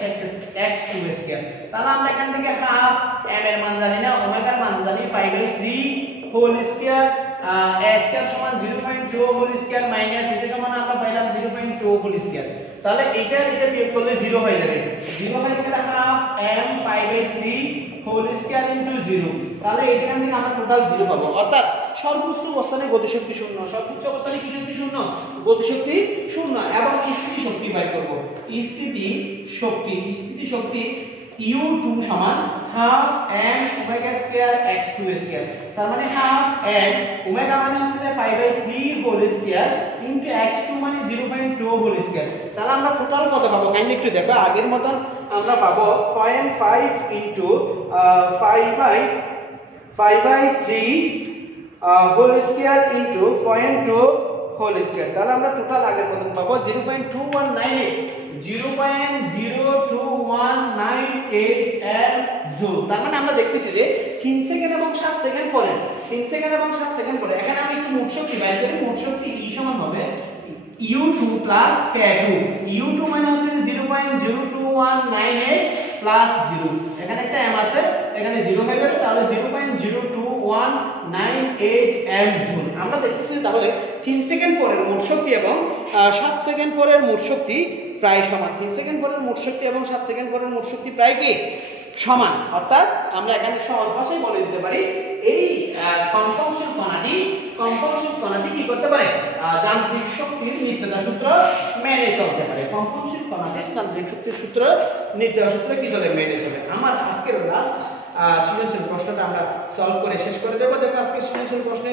x2 square তাহলে আমরা এখান থেকে হাফ m এর মান জানি না ওমেগার মান জানি 5/3 হোল স্কয়ার স্কয়ার সমান 0.2 হোল স্কয়ার মাইনাস এটা সমান আমরা পাইলাম 0.2 হোল স্কয়ার তাহলে এটা বিয়োগ করলে 0 হয়ে যাবে 0 হয়ে গেলে half m 5/3 whole square into 0 তাহলে এখান থেকে আমরা টোটাল 0 পাবো অর্থাৎ সর্বোচ্চ অবস্থানে গতিশক্তি শূন্য সর্বোচ্চ অবস্থানে কি শক্তি শূন্য গতিশক্তি শূন্য এবং স্থিতি শক্তি বের করব স্থিতি শক্তি u2 সমান half m omega square x2 square তার মানে হাফ m ওমেগা মানে হচ্ছে 5/3 হোল স্কয়ার ইনটু x2 মানে 0.2 হোল স্কয়ার তাহলে আমরা টোটাল কত পাবো কাইন্ডলি একটু দেখো আগের মতন আমরা পাবো 0.5 into 5/3 whole square into 0.2 whole square তাহলে আমরা টোটাল আগের মতন পাবো 0.2198 জুল তার মানে আমরা দেখতেছি যে 3 সেকেন্ড এবং 7 সেকেন্ড পরে এখানে আমি একটু মোট শক্তি বের করি মোট শক্তি E সমান হবে u2 প্লাস k2 u2 মানে হচ্ছে 0.0218 প্লাস 0 এখানে একটা m আছে এখানে 0 হয়ে গেল তাহলে 0.0218 m জুল আমরা দেখতেছি তাহলে 3 সেকেন্ড পরের মোট শক্তি এবং 7 সেকেন্ড পরের মোট শক্তি প্রায় সমান 3 সেকেন্ড পরের মোট শক্তি এবং 7 সেকেন্ড পরের মোট শক্তি প্রায় কি সমান অর্থাৎ আমরা এখানে সহজ ভাষায় বলে দিতে পারি এই কম্পাঙ্কশন কণাটি কি করতে পারে যান্ত্রিক শক্তির নিত্যতা সূত্র মেনে চলতে পারে কম্পাঙ্কশন কণাটি যান্ত্রিক শক্তির সূত্র নিত্যতা সূত্র কি চলে মেনে চলে আমার আজকের লাস্ট সৃজনশীল প্রশ্নটা আমরা সলভ করে শেষ করে দেব দেখো আজকের সৃজনশীল প্রশ্নে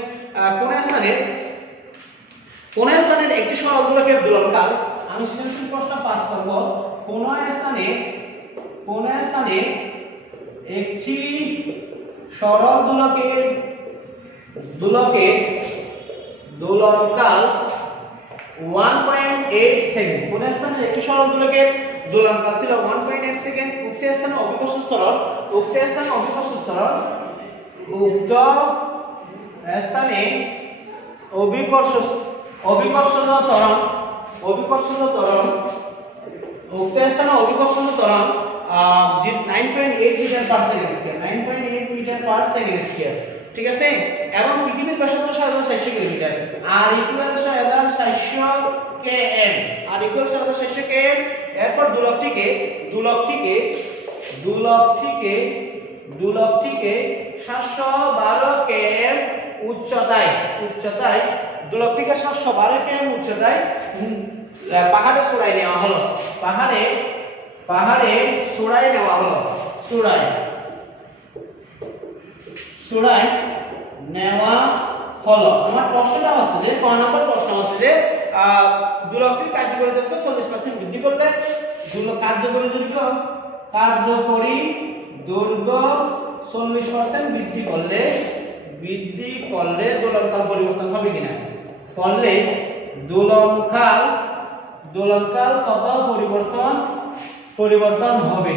কোন স্থানের একটি সরল দোলকের দোলনকাল আমি সৃজনশীল প্রশ্ন পাস করব কোন স্থানে একটি সরল দোলকের দোলনকাল 1.8 সেকেন্ড কোন স্থানে একটি সরল দোলকের দোলনকাল ছিল 1.8 সেকেন্ড উক্ত স্থানে অভিকর্ষ ত্বরণ উক্ত স্থানে অভিকর্ষজ ত্বরণ উক্ত স্থানে অভিকর্ষণ ত্বরণ 9.8 metre per second square, 9.8 metre per second square, ঠিক আছে। এবং পৃথিবীর ব্যাসার্ধ 7400 কিলোমিটার, আর ইকুয়াল 7400 km, আর ইকুয়াল 7400 km। এরপর দুলকটিকে 712 km উচ্চতায় দুলকটিকে 712 km উচ্চতায় পাহাড়ে চূড়ায় নেওয়া হলো, পাহাড়ে চূড়ায় নেওয়া হলো, চূড়ায় নেওয়া হলো। আমার প্রশ্নটা হচ্ছে যে, ক নম্বর প্রশ্ন হচ্ছে যে দুলকটির কার্যকরী দৈর্ঘ্য 40% বৃদ্ধি করলে কার্যকরী দৈর্ঘ্য 40% বৃদ্ধি করলে দোলনকাল পরিবর্তন হবে কিনা, করলে দোলনকাল কত পরিবর্তন হবে,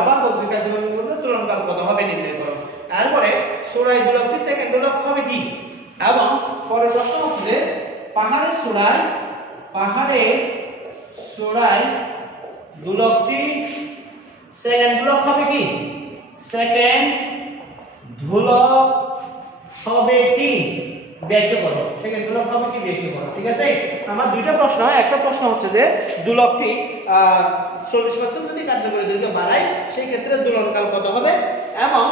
আবার বক্রী কার্যকরী করলে দোলনকাল কত হবে নির্ণয় করো। তারপরে চূড়ায় দোলকটি সেকেন্ড দোলক হবে কি, এবং পরের প্রশ্ন হচ্ছে যে পাহাড়ের চূড়ায় দোলকটি সেকেন্ড দোলক হবে কি, সেকেন্ড দোলক হবে কি ব্যাখ্যা করো, সেকেন্ড দোলক হবে কি ব্যাখ্যা করো, ঠিক আছে। আমার দুইটা প্রশ্ন, একটা প্রশ্ন হচ্ছে যে দোলকটি 40% যদি কার্যকরী দৈর্ঘ্য বাড়ায় সেই ক্ষেত্রে দোলনকাল কত হবে, এবং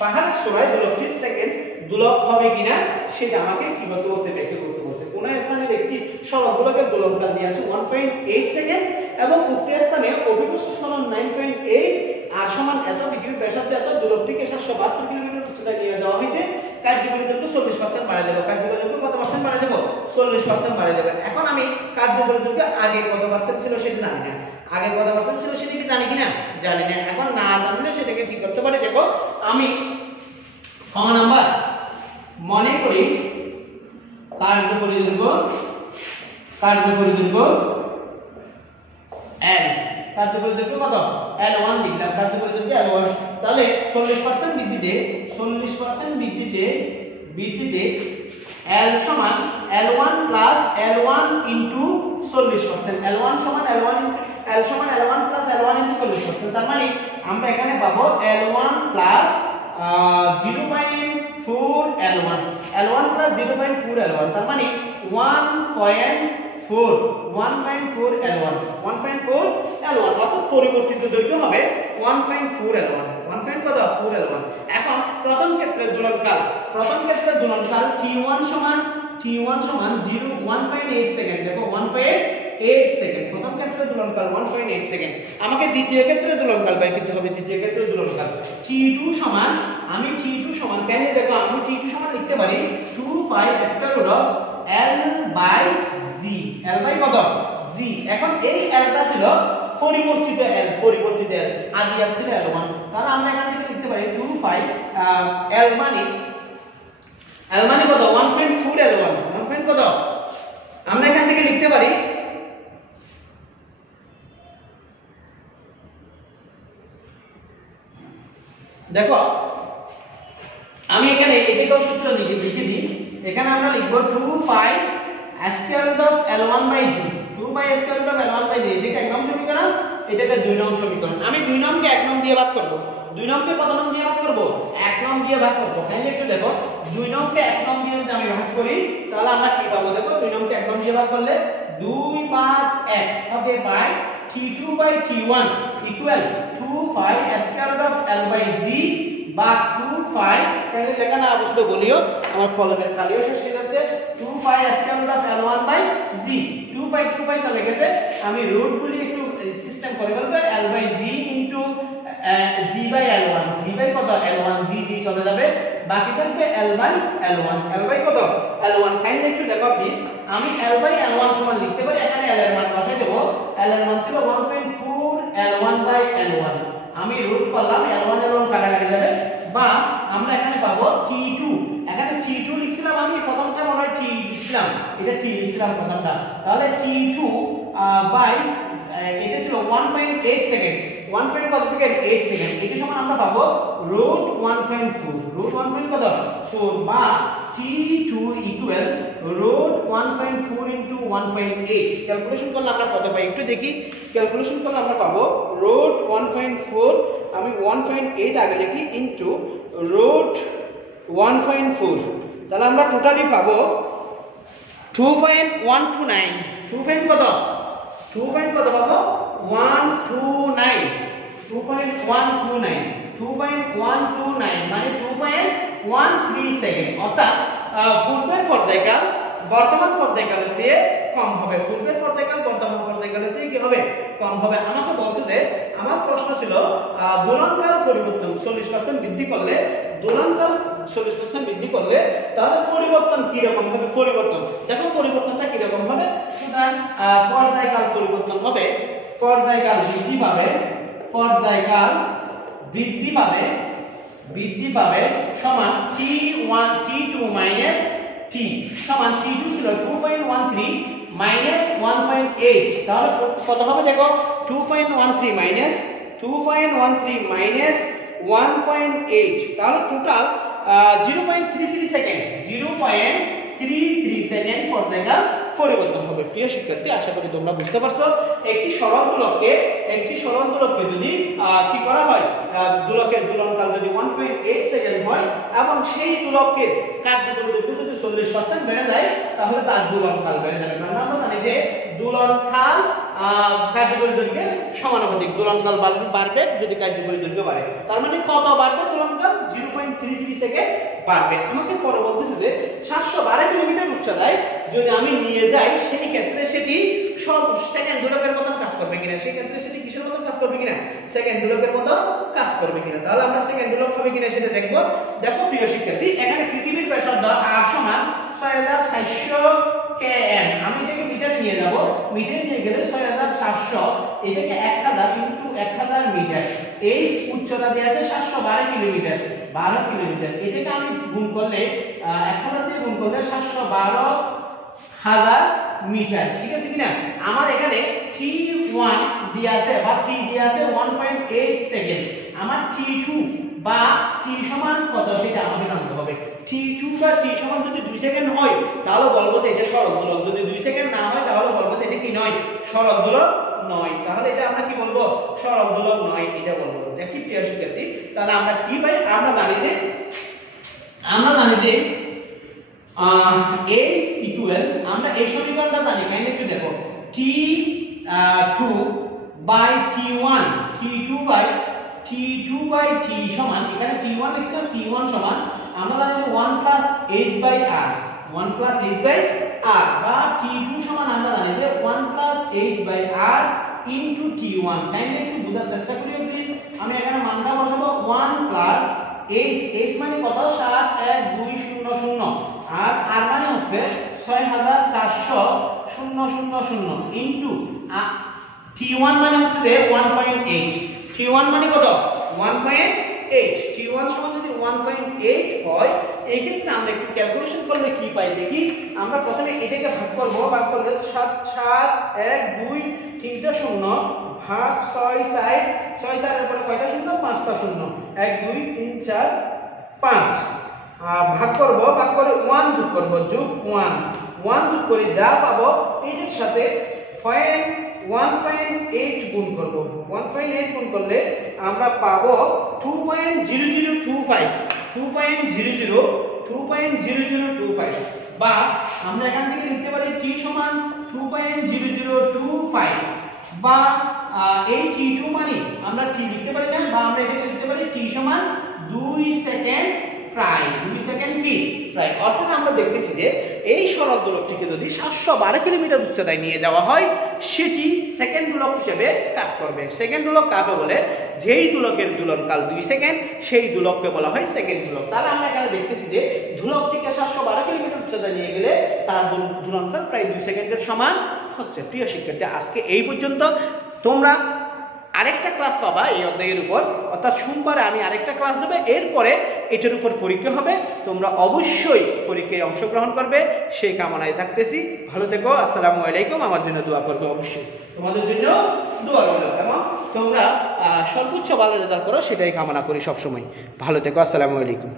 পাহাড়ের চূড়ায় দোলকটি সেকেন্ড দোলক হবে কিনা সেটা আমাকে কি বলতে বলছে, ব্যাখ্যা করতে বলছে। কোন স্থানের একটি সরল দোলকের দোলনকাল দিয়ে আছে 1.8 সেকেন্ড, এবং উক্ত স্থানে অভিকর্ষ ত্বরণ 9.8 আর সমান এত, পৃথিবীর ব্যাসার্ধ এত, দোলকটিকে 772 কিলোমিটার উচ্চতায় নিয়ে যাওয়া হয়েছে, কার্যকরী দৈর্ঘ্য 40% বাড়ায় দেব, কার্যকরী দৈর্ঘ্য কত পার্সেন্ট বাড়ায় দেব, 40% বাড়ায় দেব। এখন আমি কার্যকরী দৈর্ঘ্য আগে কত পার্সেন্ট ছিল সেটা জানি না, আগে কত পার্সেন্ট ছিল সেটা কি জানি কিনা, জানি না। এখন না জানলে সেটাকে কি করতে পারি, দেখো আমি ক নাম্বার মনে করি কার্যকরী দৈর্ঘ্য L, কার্যকরী দৈর্ঘ্য কত, L1 লিখলাম, কার্যকরী দৈর্ঘ্য L1। তাহলে 40% বৃদ্ধিতে L সমান L1 plus L1 into 40%, L1 সমান L1 প্লাস L1 ইনটু 40%। তার মানে আমরা এখানে পাবো L1 plus 0.4 L1 plus 0.4 L1, তার মানে 1.4 L1, অর্থাৎ পরিবর্তিত দৈর্ঘ্য হবে 1.4 L1, 1.4 L1। এখন প্রথম ক্ষেত্রে দোলনকাল T1 সমান 1.8 সেকেন্ড, দেখো 1.8 সেকেন্ড, প্রথম ক্ষেত্রে দোলনকাল 1.8 সেকেন্ড। আমাকে দ্বিতীয় ক্ষেত্রে দোলনকাল বের করতে হবে, দ্বিতীয় ক্ষেত্রে দোলনকাল T2 সমান, আমি T2 সমান কেন, দেখো আমি T2 সমান লিখতে পারি 2 square root of L by G, L by কত G। এখন এই Lটা ছিল পরিবর্তিত L, আদি L ছিল L1, তাহলে আমরা এখান থেকে লিখতে পারি 2 L মানে কত 1.4 L1, 1. কত আমরা এখান থেকে লিখতে পারি, দেখো আমি এখানে এটাকেও সূত্র লিখে দিই, এখানে আমরা লিখব 2 square root of L1 by G, 2 square root of L1 by G, এটাকে এক নং সমীকরণ, এটাকে 2 নং সমীকরণ। আমি 2 নংকে 1 নং দিয়ে ভাগ করব, 2 নংকে কত নং দিয়ে ভাগ করব, 1 নং দিয়ে ভাগ করব। তাহলে একটু দেখো 2 নংকে 1 নং দিয়ে যদি আমি ভাগ করি তাহলে আমরা কি পাবো, দেখো 2 নংকে 1 নং দিয়ে ভাগ করলে 2 ভাগ 1 হবে by T2 by T1 equal 2 square root of L by G বা 2 কেন লেখা না অবশ্যই বলিও, আমার কলমের খালিও শেষ হয়ে যাচ্ছে। 2 square root of L1 by G, 2 চলে গেছে, আমি রুট গুলি একটু সিস্টেম করে ফেলবো, L by G into G by L1, G by কত L1, G চলে যাবে, বাকি থাকবে L by L1, L by কত L1। কাইন্ডলি একটু দেখো প্লিজ, আমি L বাই L1 সমান লিখতে পারি, এখানে L এর মান বসাই দেব, L এর মান ছিল 1.4 L1 বাই L1, আমি রুট করলাম, L1 কাটাকাটি যাবে, বা আমরা এখানে পাবো T2, এখানে T2 লিখছিলাম, আমি প্রথমটা মনে হয় T লিখছিলাম, এটা T লিখছিলাম প্রথমটা, তাহলে T2 বাই এটা ছিল 1.8 সেকেন্ড, 1. কত সেকেন্ড 8 সেকেন্ড, এটা সমান আমরা পাবো রুট 1.4, রুট 1. কত 4 বা t2 equal root 1.4 into 1.8। Calculation করলে আমরা কত পাই একটু দেখি, ক্যালকুলেশন করলে আমরা পাবো রুট 1.4, আমি 1.8 আগে লিখি ইনটু রুট 1.4, তাহলে আমরা টোটালি পাবো 2.129, 2. কত 2. কত পাবো 129, 2.129, 2.129 মানে 2.13 সেকেন্ড, অর্থাৎ ফুলবের পর্যায়কাল বর্তমান পর্যায়কালের চেয়ে কম হবে, ফুলবের পর্যায়কাল বর্তমান পর্যায়কালের চেয়ে কি হবে কম হবে। আমাকে বলছে যে আমার প্রশ্ন ছিল দোলনকাল পরিবর্তন 40% বৃদ্ধি করলে, দোলনকাল 40% বৃদ্ধি করলে তাহলে পরিবর্তন কি রকম হবে, পরিবর্তন দেখো পরিবর্তনটা কি রকম হবে। সুতরাং পর্যায়কাল পরিবর্তন হবে, পর্যায়কাল বৃদ্ধি পাবে, পর্যায়কাল বৃদ্ধি পাবে, বৃদ্ধি পাবে সমান t1 t2 মাইনাস t সমান t2 ছিল 2.13 মাইনাস 1.8, তাহলে কত হবে দেখো 2.13 মাইনাস 2.13 মাইনাস 1.8, তাহলে টোটাল 0.33 সেকেন্ড, 0.33 সেকেন্ড পর্যায়কাল পরিবর্তন হবে। প্রিয় শিক্ষার্থী, আশা করি তোমরা বুঝতে পারছো। একটি সরল দোলককে যদি কি করা হয়, দোলকের দোলনকাল যদি 1.8 সেকেন্ড হয় এবং সেই দোলকের কার্যকরী দৈর্ঘ্য যদি 40% বেড়ে যায় তাহলে তার দোলনকাল বেড়ে যাবে। কারণ আমরা জানি যে দোলনকাল কার্যকরী দৈর্ঘ্যের সমানুপাতিক, দোলনকাল বাড়বে যদি কার্যকরী দৈর্ঘ্য বাড়ে, তার মানে কত বাড়বে দোলনকাল 0.33 সেকেন্ড বাড়বে। আমাকে পরে বলতেছে যে 712 কিলোমিটার উচ্চতায় যদি আমি নিয়ে যাই সেই ক্ষেত্রে সেটি সব সেকেন্ড দোলকের মতো কাজ করবে কিনা, সেই ক্ষেত্রে সেটি কিসের মতো কাজ করবে কিনা, সেকেন্ড দোলকের মতো কাজ করবে কিনা। তাহলে আমরা সেকেন্ড দোলক হবে কিনা সেটা দেখব। দেখো প্রিয় শিক্ষার্থী, এখানে পৃথিবীর ব্যাসার্ধ r সমান 6400 km, আমি এটাকে মিটার নিয়ে যাব, মিটার নিয়ে গেলে 6700, এটাকে 1000 ইনটু 1000 মিটার, এই উচ্চতা দেয়া আছে 712 কিলোমিটার, 12 কিলোমিটার, এটাকে আমি গুণ করলে 1000 দিয়ে গুণ করলে 712,000 মিটার, ঠিক আছে কিনা। আমার এখানে t1 দেয়া আছে বা t দেয়া আছে 1.8 সেকেন্ড, আমার t2 বা t সমান কত সেটা আমাকে জানতে হবে। t2 বা t সমান যদি 2 সেকেন্ড হয় তাহলে বলবো যে এটা সরল দোলক, যদি 2 সেকেন্ড না হয় তাহলে বলবো যে এটা কি নয়, সরল দোলক নয়, তাহলে এটা আমরা কি বলবো, সরল দোলক নয় এটা বলবো। দেখি প্রিয় শিক্ষার্থী, তাহলে আমরা কি পাই, আমরা জানি যে h ইকুয়াল, আমরা এই সমীকরণটা জানি, কাইন্ড একটু দেখো t2 by t1, t2 by t সমান, এখানে t1 লিখছিলাম, t1 সমান আমরা জানি যে 1 plus h by r, 1 plus h by r, বা t2 সমান আমরা জানি যে 1 plus h by r into t1। Kind একটু বোঝার চেষ্টা করি প্লিজ। আমি এখানে মানটা বসাবো 1 প্লাস h মানে কত 71200 আর r মানে হচ্ছে 6400 ইনটু t1 মানে হচ্ছে যে 1.8, t1 মানে কত 1.8, t1 সমান যদি 1.8 হয় এই ক্ষেত্রে আমরা একটু ক্যালকুলেশন করলে কি পাই দেখি। আমরা প্রথমে এটাকে ভাগ করব, ভাগ করলে 7 1 2 3টা শূন্য ভাগ 6 4 এর পরে কয়টা শূন্য, 5টা শূন্য, 1 2 3 4 5, ভাগ করব, ভাগ করে 1 যোগ করব, যোগ 1 যোগ করে যা পাবো এটার সাথে 1.8 গুণ করব, 1.8 গুণ করলে আমরা পাবো 2.0025, বা আমরা এখান থেকে লিখতে পারি t সমান 2.0025, বা এই t2 মানে আমরা t লিখতে পারি না, বা আমরা এটাকে লিখতে পারি t সমান 2 সেকেন্ড প্রায়, 2 সেকেন্ড কি প্রায়। অর্থাৎ আমরা দেখতেছি যে এই সরল দোলকটিকে যদি 712 কিলোমিটার উচ্চতায় নিয়ে যাওয়া হয় সেটি সেকেন্ড দোলক হিসেবে কাজ করবে। সেকেন্ড দোলক কাকে বলে, যেই দোলকের দোলনকাল 2 সেকেন্ড সেই দোলককে বলা হয় সেকেন্ড দোলক। তাহলে আমরা এখানে দেখতেছি যে দোলকটিকে 712 কিলোমিটার উচ্চতায় নিয়ে গেলে তার দোলনকাল প্রায় 2 সেকেন্ডের সমান হচ্ছে। প্রিয় শিক্ষার্থী, আজকে এই পর্যন্ত। তোমরা আরেকটা ক্লাস পাবা এই অধ্যায়ের উপর, অর্থাৎ সোমবারে আমি আরেকটা ক্লাস দেবো, এরপরে এটার উপর পরীক্ষা হবে। তোমরা অবশ্যই পরীক্ষায় অংশগ্রহণ করবে সেই কামনায় থাকতেছি। ভালো থেকো, আসসালামু আলাইকুম। আমার জন্য দোয়া করবে, অবশ্যই তোমাদের জন্য দোয়া রইল, এবং তোমরা সর্বোচ্চ ভালো রেজাল্ট করো সেটাই কামনা করি সবসময়। ভালো থেকো, আসসালামু আলাইকুম।